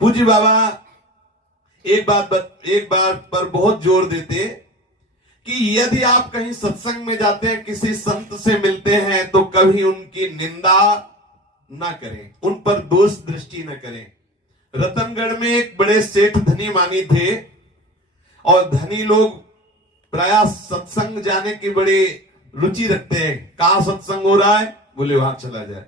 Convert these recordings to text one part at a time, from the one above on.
पूज्य बाबा एक बात पर बहुत जोर देते कि यदि आप कहीं सत्संग में जाते हैं, किसी संत से मिलते हैं, तो कभी उनकी निंदा ना करें, उन पर दोष दृष्टि न करें। रतनगढ़ में एक बड़े सेठ धनी मानी थे और धनी लोग प्राय सत्संग जाने की बड़ी रुचि रखते हैं। कहां सत्संग हो रहा है, बोले वहां चला जाए।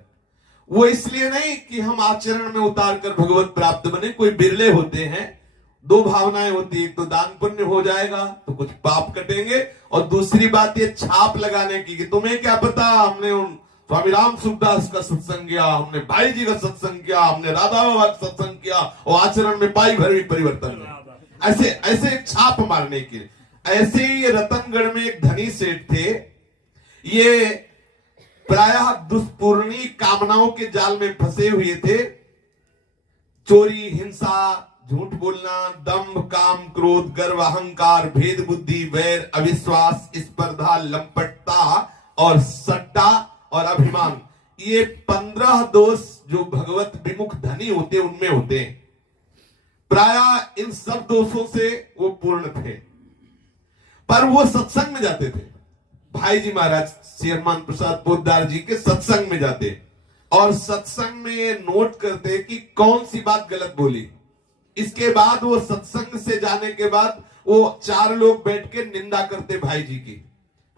वो इसलिए नहीं कि हम आचरण में उतार कर भगवत प्राप्त बने, कोई बिरले होते हैं। दो भावनाएं होती है, एक तो दान पुण्य हो जाएगा तो कुछ पाप कटेंगे, और दूसरी बात ये छाप लगाने की कि तुम्हें क्या पता, हमने उन स्वामी राम सुखदास का सत्संग किया, हमने भाई जी का सत्संग किया, हमने राधा बाबा का सत्संग किया और आचरण में पाई भर भी परिवर्तन नहीं। ऐसे ऐसे छाप मारने के लिए। ऐसे ही रतनगढ़ में एक धनी सेठ थे, ये प्रायः दुष्पूर्णी कामनाओं के जाल में फंसे हुए थे। चोरी, हिंसा, झूठ बोलना, दंभ, काम, क्रोध, गर्व, अहंकार, भेद बुद्धि, वैर, अविश्वास, स्पर्धा, लंपटता और सट्टा और अभिमान, ये 15 दोष जो भगवत विमुख धनी होते उनमें होते हैं। प्रायः इन सब दोषों से वो पूर्ण थे, पर वो सत्संग में जाते थे। भाई जी महाराज श्री हनुमान प्रसाद पोद्दार जी के सत्संग में जाते और सत्संग में ये नोट करते कि कौन सी बात गलत बोली। इसके बाद वो सत्संग से जाने के बाद वो 4 लोग बैठ के निंदा करते भाई जी की।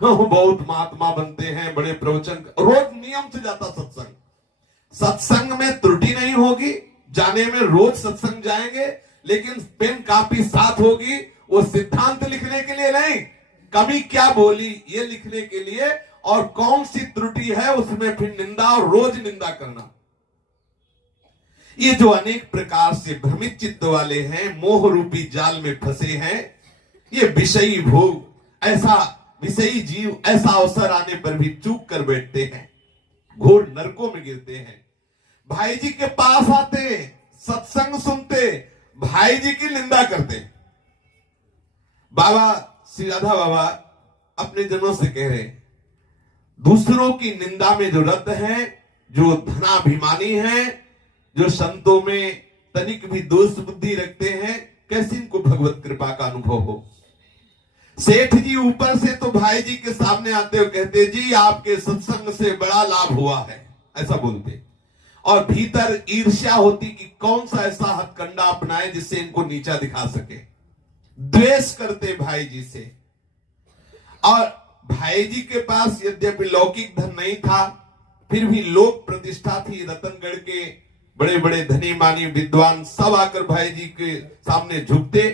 हाँ, बहुत महात्मा बनते हैं, बड़े प्रवचन, रोज नियम से जाता सत्संग। सत्संग में त्रुटि नहीं होगी, जाने में रोज सत्संग जाएंगे, लेकिन पेन कापी साथ होगी, वो सिद्धांत लिखने के लिए नहीं, कमी क्या बोली ये लिखने के लिए, और कौन सी त्रुटि है उसमें फिर निंदा, और रोज निंदा करना। ये जो अनेक प्रकार से भ्रमित चित्त वाले हैं, मोह रूपी जाल में फंसे हैं, ये विषयी भोग, ऐसा विषयी जीव ऐसा अवसर आने पर भी चूक कर बैठते हैं, घोर नरकों में गिरते हैं। भाई जी के पास आते, सत्संग सुनते, भाई जी की निंदा करते। बाबा श्री राधा बाबा अपने जनों से कह रहे, दूसरों की निंदा में जो रत हैं, जो धनाभिमानी हैं, जो संतों में तनिक भी दोष बुद्धि रखते हैं, कैसे इनको भगवत कृपा का अनुभव हो। सेठ जी ऊपर से तो भाई जी के सामने आते हो कहते, जी आपके सत्संग से बड़ा लाभ हुआ है, ऐसा बोलते, और भीतर ईर्ष्या होती कि कौन सा ऐसा हथकंडा अपनाए जिससे इनको नीचा दिखा सके। द्वेष करते भाई जी से। और भाई जी के पास यद्यपि लौकिक धन नहीं था, फिर भी लोक प्रतिष्ठा थी। रतनगढ़ के बड़े बड़े धनी मानी विद्वान सब आकर भाई जी के सामने झुकते,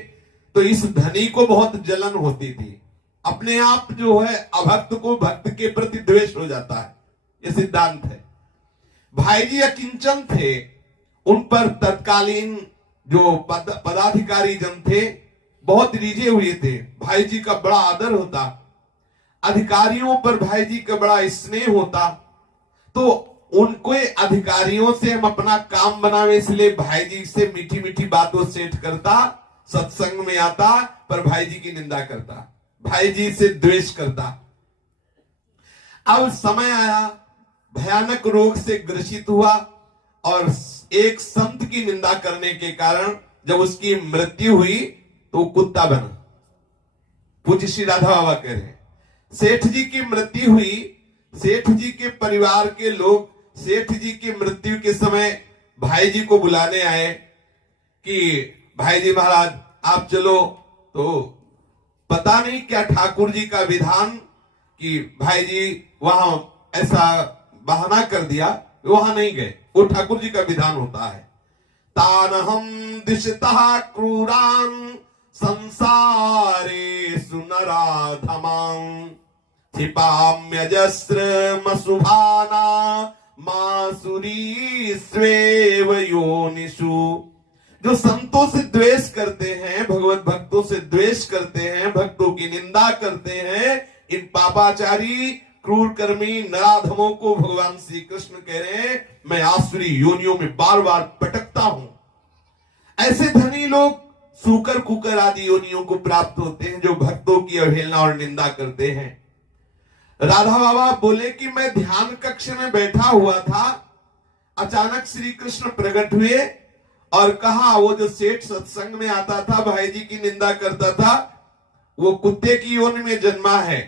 तो इस धनी को बहुत जलन होती थी। अपने आप जो है अभक्त को भक्त के प्रति द्वेष हो जाता है, यह सिद्धांत है। भाई जी अकिंचन थे, उन पर तत्कालीन जो पदाधिकारी जन थे बहुत रीझे हुए थे। भाई जी का बड़ा आदर होता, अधिकारियों पर भाई जी का बड़ा स्नेह होता, तो उनको अधिकारियों से हम अपना काम बनावे, इसलिए भाई जी से मीठी मीठी बातों सेठ करता, सत्संग में आता, पर भाई जी की निंदा करता, भाई जी से द्वेष करता। अब समय आया, भयानक रोग से ग्रसित हुआ, और एक संत की निंदा करने के कारण जब उसकी मृत्यु हुई तो कुत्ता बना। पूज्य श्री राधा बाबा कह रहे, सेठ जी की मृत्यु हुई, सेठ जी के परिवार के लोग सेठ जी की मृत्यु के समय भाई जी को बुलाने आए कि भाई जी महाराज आप चलो। तो पता नहीं क्या ठाकुर जी का विधान कि भाई जी वहां ऐसा बहाना कर दिया, वहां नहीं गए। वो ठाकुर जी का विधान होता है, तानहम दिशतः क्रूरान संसारे सुनराधमां क्षिपाम्यजस्र मसुभाना मासुरी स्वेव योनिषु। जो संतों से द्वेष करते हैं, भगवत भक्तों से द्वेष करते हैं, भक्तों की निंदा करते हैं, इन पापाचारी क्रूर कर्मी नराधमों को भगवान श्री कृष्ण कह रहे हैं, मैं आसुरी योनियों में बार बार पटकता हूं। ऐसे धनी लोग सूकर कुकर आदि योनियों को प्राप्त होते हैं, जो भक्तों की अवहेलना और निंदा करते हैं। राधा बाबा बोले कि मैं ध्यान कक्ष में बैठा हुआ था, अचानक श्री कृष्ण प्रकट हुए और कहा वो जो सेठ सत्संग में आता था, भाई जी की निंदा करता था, वो कुत्ते की योनि में जन्मा है।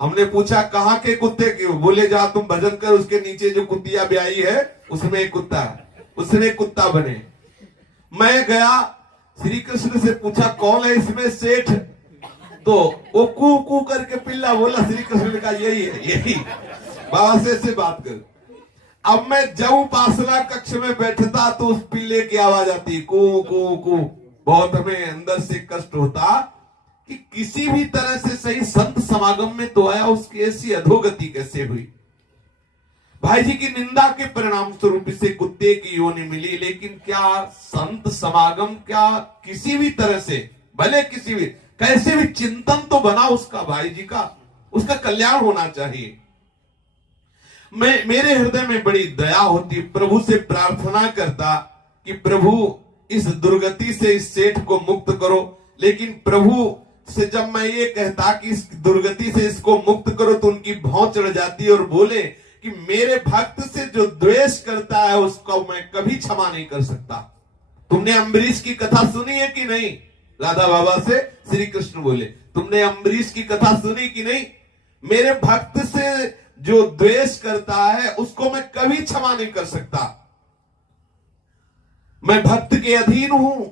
हमने पूछा कहाँ के कुत्ते की? बोले जा तुम भजन कर, उसके नीचे जो कुतिया ब्याई है उसमें एक कुत्ता है, उसने कुत्ता बने। मैं गया, श्री कृष्ण से पूछा कौन है इसमें सेठ? तो वो कू कू करके पिल्ला बोला। श्री कृष्ण ने कहा यही है, यही। बाबा से बात कर। अब मैं जब उपासना कक्ष में बैठता तो उस पिल्ले की आवाज आती, कू कू कू। बहुत हमें अंदर से कष्ट होता कि किसी भी तरह से सही संत समागम में तो आया, उसकी ऐसी अधोगति कैसे हुई? भाई जी की निंदा के परिणाम स्वरूप इसे कुत्ते की योनि मिली। लेकिन क्या संत समागम, क्या किसी भी तरह से, भले किसी भी कैसे भी चिंतन तो बना उसका, भाई जी का, उसका कल्याण होना चाहिए। मेरे हृदय में बड़ी दया होती, प्रभु से प्रार्थना करता कि प्रभु इस दुर्गति से इस सेठ को मुक्त करो। लेकिन प्रभु से जब मैं ये कहता कि इस दुर्गति से इसको मुक्त करो, तो उनकी भौं चढ़ जाती और बोले कि मेरे भक्त से जो द्वेष करता है उसको मैं कभी क्षमा नहीं कर सकता। तुमने अम्बरीश की कथा सुनी है कि नहीं? राधा बाबा से श्री कृष्ण बोले, तुमने अम्बरीश की कथा सुनी कि नहीं? मेरे भक्त से जो द्वेष करता है उसको मैं कभी क्षमा नहीं कर सकता। मैं भक्त के अधीन हूं।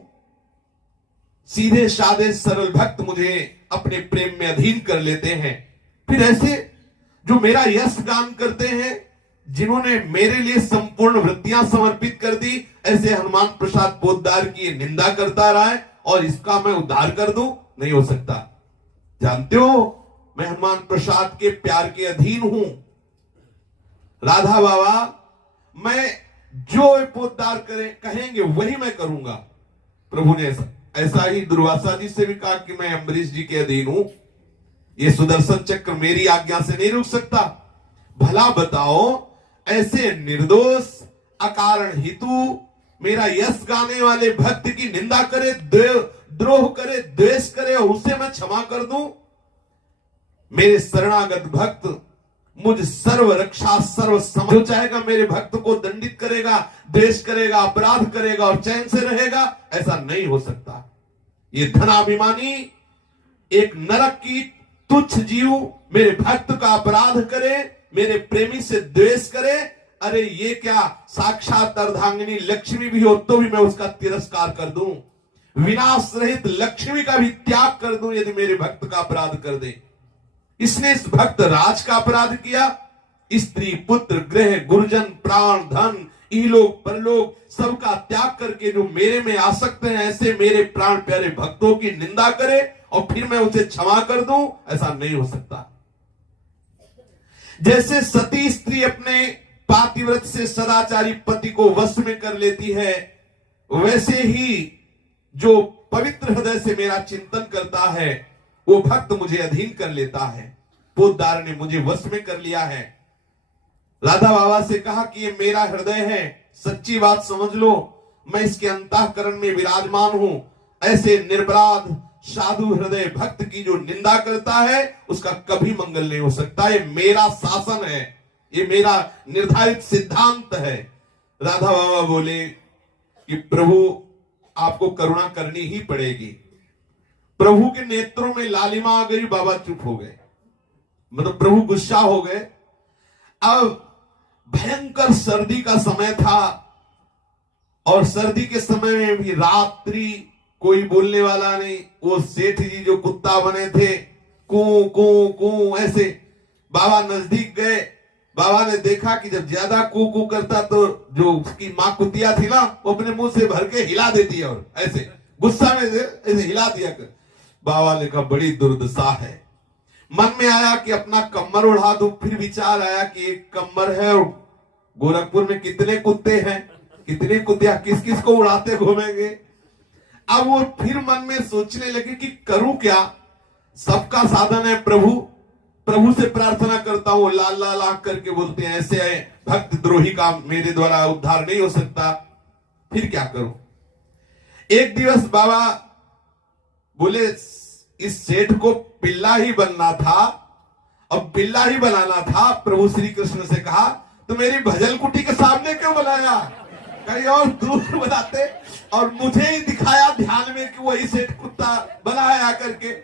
सीधे साधे सरल भक्त मुझे अपने प्रेम में अधीन कर लेते हैं। फिर ऐसे जो मेरा यश गान करते हैं, जिन्होंने मेरे लिए संपूर्ण वृत्तियां समर्पित कर दी, ऐसे हनुमान प्रसाद पोद्दार की निंदा करता रहा है और इसका मैं उद्धार कर दूं? नहीं हो सकता। जानते हो मैं हनुमान प्रसाद के प्यार के अधीन हूं। राधा बाबा मैं जो पोद्दार कहेंगे वही मैं करूंगा। प्रभु ने ऐसा ही दुर्वासा जी से भी कहा कि मैं अम्बरीश जी के अधीन हूं, ये सुदर्शन चक्र मेरी आज्ञा से नहीं रुक सकता। भला बताओ, ऐसे निर्दोष अकारण हितु मेरा यश गाने वाले भक्त की निंदा करे, द्रोह करे, द्वेष करे और उसे मैं क्षमा कर दूं? मेरे शरणागत भक्त मुझ सर्व रक्षा सर्व समझ चाहेगा, मेरे भक्त को दंडित करेगा, द्वेष करेगा, अपराध करेगा और चैन से रहेगा? ऐसा नहीं हो सकता। ये धनाभिमानी एक नरक की तुच्छ जीव मेरे भक्त का अपराध करे, मेरे प्रेमी से द्वेष करे, अरे ये क्या साक्षात अर्धांगिनी लक्ष्मी भी हो तो भी मैं उसका तिरस्कार कर दूं, विनाश रहित लक्ष्मी का भी त्याग कर दूं यदि मेरे भक्त का अपराध कर दे। इसने इस भक्त राज का अपराध किया। स्त्री पुत्र गृह गुरुजन प्राण धन इलोक परलोक सबका त्याग करके जो मेरे में आसक्त हैं, ऐसे मेरे प्राण प्यारे भक्तों की निंदा करे और फिर मैं उसे क्षमा कर दूं? ऐसा नहीं हो सकता। जैसे सती स्त्री अपने पातिव्रत से सदाचारी पति को वश में कर लेती है, वैसे ही जो पवित्र हृदय से मेरा चिंतन करता है वो भक्त मुझे अधीन कर लेता है। पोद्दार ने मुझे वश में कर लिया है। राधा बाबा से कहा कि ये मेरा हृदय है, सच्ची बात समझ लो, मैं इसके अंतःकरण में विराजमान हूं। ऐसे निर्बराध साधु हृदय भक्त की जो निंदा करता है उसका कभी मंगल नहीं हो सकता। ये मेरा शासन है, ये मेरा निर्धारित सिद्धांत है। राधा बाबा बोले कि प्रभु आपको करुणा करनी ही पड़ेगी। प्रभु के नेत्रों में लालिमा आ गई, बाबा चुप हो गए, मतलब प्रभु गुस्सा हो गए। अब भयंकर सर्दी का समय था और सर्दी के समय में भी रात्रि, कोई बोलने वाला नहीं। वो सेठ जी जो कुत्ता बने थे, कू कू कू ऐसे, बाबा नजदीक गए। बाबा ने देखा कि जब ज्यादा कू कू करता तो जो उसकी माँ कुतिया थी ना, वो अपने मुंह से भर के हिला देती है और ऐसे गुस्सा में ऐसे हिला दिया कर। बाबा ने कहा बड़ी दुर्दशा है। मन में आया कि अपना कम्बल उड़ा दूं, फिर विचार आया कि एक कम्बल है और गोरखपुर में कितने कुत्ते हैं, कितनी कुतिया किस किस को उड़ाते घूमेंगे। अब वो फिर मन में सोचने लगे कि करूं क्या, सबका साधन है प्रभु, प्रभु से प्रार्थना करता हूं, ला ला ला करके बोलते हैं, ऐसे है भक्त द्रोही का मेरे द्वारा उद्धार नहीं हो सकता, फिर क्या करूं। एक दिवस बाबा बोले इस सेठ को पिल्ला ही बनना था, अब पिल्ला ही बनाना था। प्रभु श्री कृष्ण से कहा तो मेरी भजन कुटी के सामने क्यों बनाया, कहीं और दूर बनाते और मुझे ही दिखाया ध्यान में कि वही सेठ कुत्ता बनाया करके।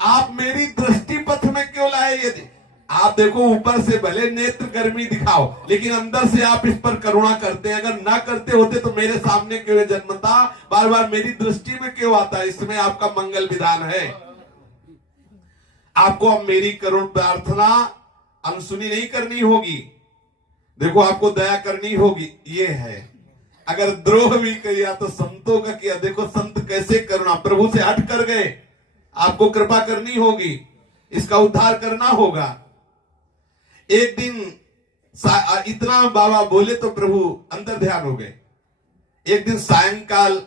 आप मेरी दृष्टि पथ में क्यों लाए? यदि आप देखो ऊपर से भले नेत्र गर्मी दिखाओ, लेकिन अंदर से आप इस पर करुणा करते हैं। अगर ना करते होते तो मेरे सामने क्यों जन्मता, बार बार मेरी दृष्टि में क्यों आता? इसमें आपका मंगल विधान है। आपको अब मेरी करुण प्रार्थना अनसुनी नहीं करनी होगी। देखो आपको दया करनी होगी, ये है। अगर द्रोह भी किया तो संतों का किया। देखो संत कैसे करुणा, प्रभु से हट कर गए। आपको कृपा करनी होगी, इसका उद्धार करना होगा। एक दिन इतना बाबा बोले तो प्रभु अंतर ध्यान हो गए। एक दिन सायंकाल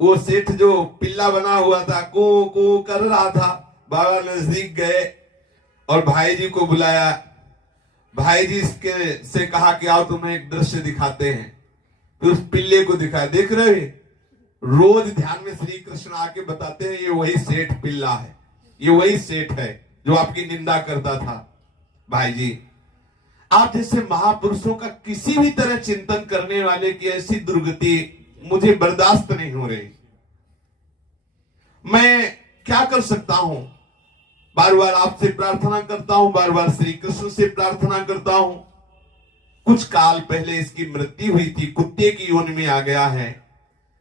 वो सेठ जो पिल्ला बना हुआ था को कर रहा था, बाबा नजदीक गए और भाई जी को बुलाया। भाई जी इसके से कहा कि आओ तुम्हें एक दृश्य दिखाते हैं। फिर उस पिल्ले को दिखाया। देख रहे, रोज ध्यान में श्री कृष्ण आके बताते हैं ये वही सेठ पिल्ला है, ये वही सेठ है जो आपकी निंदा करता था। भाई जी, आप जैसे महापुरुषों का किसी भी तरह चिंतन करने वाले की ऐसी दुर्गति मुझे बर्दाश्त नहीं हो रही। मैं क्या कर सकता हूं? बार बार आपसे प्रार्थना करता हूं, बार बार श्री कृष्ण से प्रार्थना करता हूं। कुछ काल पहले इसकी मृत्यु हुई थी, कुत्ते की योनि में आ गया है।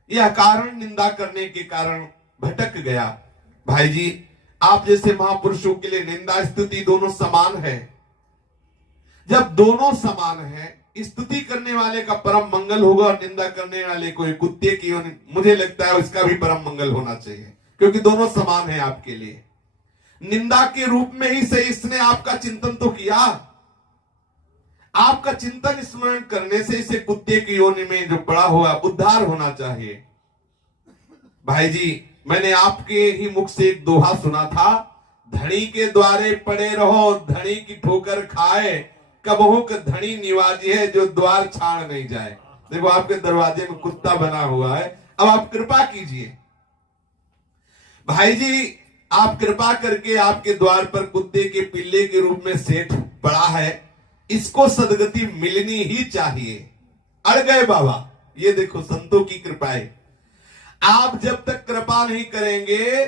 यह कारण निंदा करने के कारण भटक गया। भाई जी, आप जैसे महापुरुषों के लिए निंदा स्तुति दोनों समान है। जब दोनों समान है, स्तुति करने वाले का परम मंगल होगा और निंदा करने वाले को कुत्ते की योनि, मुझे लगता है उसका भी परम मंगल होना चाहिए, क्योंकि दोनों समान है आपके लिए। निंदा के रूप में ही से इसने आपका चिंतन तो किया। आपका चिंतन स्मरण करने से इसे कुत्ते की योनि में जो पड़ा हुआ उद्धार होना चाहिए। भाई जी, मैंने आपके ही मुख से एक दोहा सुना था, धनी के द्वारे पड़े रहो, धनी की ठोकर खाए, कबहू का धनी निवाजी है जो द्वार छाड़ नहीं जाए। देखो आपके दरवाजे में कुत्ता बना हुआ है, अब आप कृपा कीजिए। भाई जी, आप कृपा करके आपके द्वार पर कुत्ते के पिल्ले के रूप में सेठ पड़ा है, इसको सदगति मिलनी ही चाहिए। अड़ गए बाबा, ये देखो संतों की कृपा है। आप जब तक कृपा नहीं करेंगे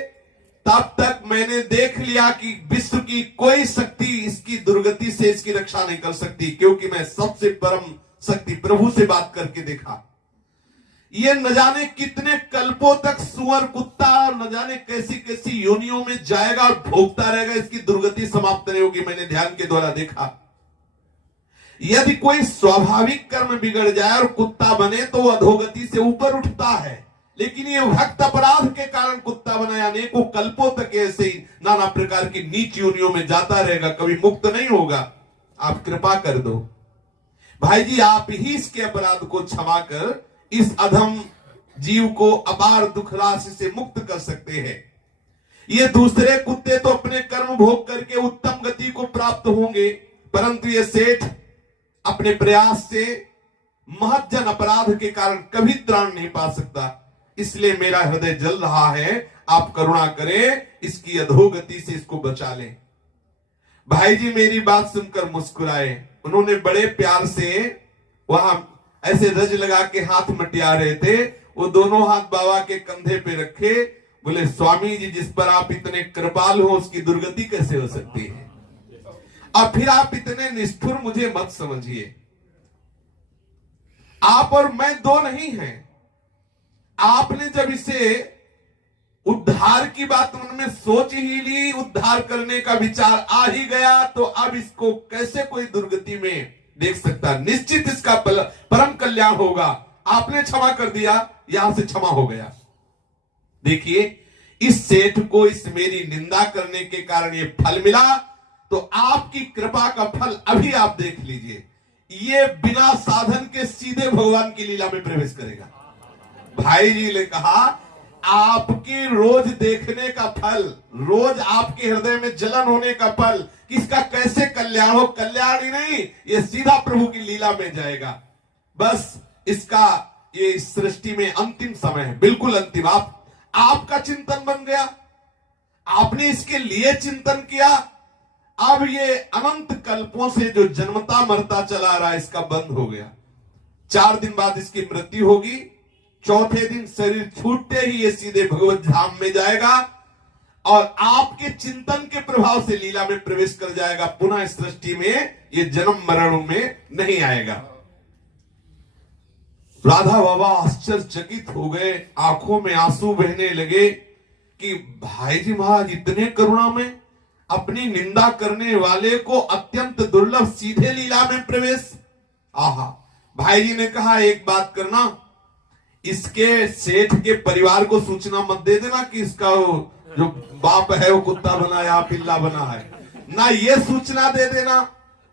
तब तक मैंने देख लिया कि विश्व की कोई शक्ति इसकी दुर्गति से इसकी रक्षा नहीं कर सकती, क्योंकि मैं सबसे परम शक्ति प्रभु से बात करके देखा। ये न जाने कितने कल्पों तक सुअर कुत्ता न जाने कैसी कैसी योनियों में जाएगा और भोगता रहेगा, इसकी दुर्गति समाप्त नहीं होगी। मैंने ध्यान के द्वारा देखा। यदि कोई स्वाभाविक कर्म बिगड़ जाए और कुत्ता बने तो वो अधोगति से ऊपर उठता है, लेकिन ये भक्त अपराध के कारण कुत्ता बना, अनेकों कल्पों तक ऐसे ही नाना प्रकार की नीच योनियों में जाता रहेगा, कभी मुक्त नहीं होगा। आप कृपा कर दो भाई जी, आप ही इसके अपराध को क्षमा कर इस अधम जीव को अपार दुख राशि से मुक्त कर सकते हैं। ये दूसरे कुत्ते तो अपने कर्म भोग करके उत्तम गति को प्राप्त होंगे, परंतु ये सेठ अपने प्रयास से महत्जन अपराध के कारण कभी त्राण नहीं पा सकता। इसलिए मेरा हृदय जल रहा है, आप करुणा करें, इसकी अधोगति से इसको बचा लें। भाई जी मेरी बात सुनकर मुस्कुराए। उन्होंने बड़े प्यार से वहां ऐसे रज लगा के हाथ मटिया रहे थे, वो दोनों हाथ बाबा के कंधे पे रखे, बोले स्वामी जी जिस पर आप इतने कृपालु हो उसकी दुर्गति कैसे हो सकती है? और फिर आप इतने निष्ठुर मुझे मत समझिए। आप और मैं दो नहीं हैं। आपने जब इसे उद्धार की बात मन में सोच ही ली, उद्धार करने का विचार आ ही गया, तो अब इसको कैसे कोई दुर्गति में देख सकता? निश्चित इसका परम कल्याण होगा। आपने क्षमा कर दिया, यहां से क्षमा हो गया। देखिए, इस सेठ को इस मेरी निंदा करने के कारण ये फल मिला, तो आपकी कृपा का फल अभी आप देख लीजिए। ये बिना साधन के सीधे भगवान की लीला में प्रवेश करेगा। भाई जी ने कहा, आपके रोज देखने का फल, रोज आपके हृदय में जलन होने का फल, किसका कैसे कल्याण हो, कल्याण ही नहीं, ये सीधा प्रभु की लीला में जाएगा। बस इसका ये इस सृष्टि में अंतिम समय है, बिल्कुल अंतिम। आपका चिंतन बन गया, आपने इसके लिए चिंतन किया। अब ये अनंत कल्पों से जो जन्मता मरता चला रहा है, इसका बंद हो गया। 4 दिन बाद इसकी मृत्यु होगी। चौथे दिन शरीर छूटते ही ये सीधे भगवत धाम में जाएगा और आपके चिंतन के प्रभाव से लीला में प्रवेश कर जाएगा। पुनः इस सृष्टि में ये जन्म मरणों में नहीं आएगा। राधा बाबा आश्चर्यचकित हो गए, आंखों में आंसू बहने लगे कि भाई जी महाराज इतने करुणा में अपनी निंदा करने वाले को अत्यंत दुर्लभ सीधे लीला में प्रवेश। आहा। भाई जी ने कहा एक बात करना, इसके सेठ के परिवार को सूचना मत दे देना कि इसका जो बाप है वो कुत्ता बना या पिल्ला बना है, ना ये सूचना दे देना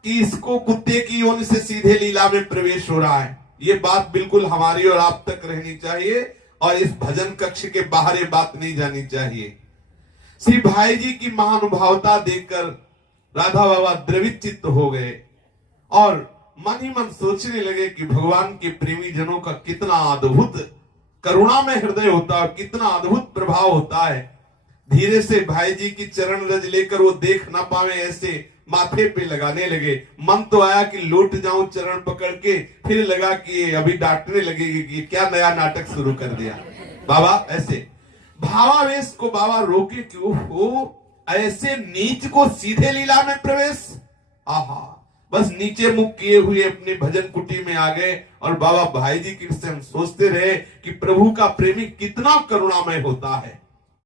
कि इसको कुत्ते की योनि से सीधे लीला में प्रवेश हो रहा है। ये बात बिल्कुल हमारी और आप तक रहनी चाहिए और इस भजन कक्ष के बाहर ये बात नहीं जानी चाहिए। श्री भाई जी की महानुभावता देखकर राधा बाबा द्रवित चित्त हो गए और मन ही मन सोचने लगे कि भगवान के प्रेमी जनों का कितना अद्भुत करुणा में हृदय होता है, कितना अद्भुत प्रभाव होता है। धीरे से भाई जी की चरण रज लेकर वो देख ना पावे ऐसे माथे पे लगाने लगे। मन तो आया कि लौट जाऊं चरण पकड़ के, फिर लगा कि अभी डांटने लगेगी कि क्या नया नाटक शुरू कर दिया बाबा। ऐसे भावावेश को बाबा रोके कि ओहो ऐसे नीच को सीधे लीला में प्रवेश। आहा। बस नीचे मुख किए हुए अपने भजन कुटी में आ गए और बाबा भाई जी की से हम सोचते रहे कि प्रभु का प्रेमी कितना करुणामय होता है।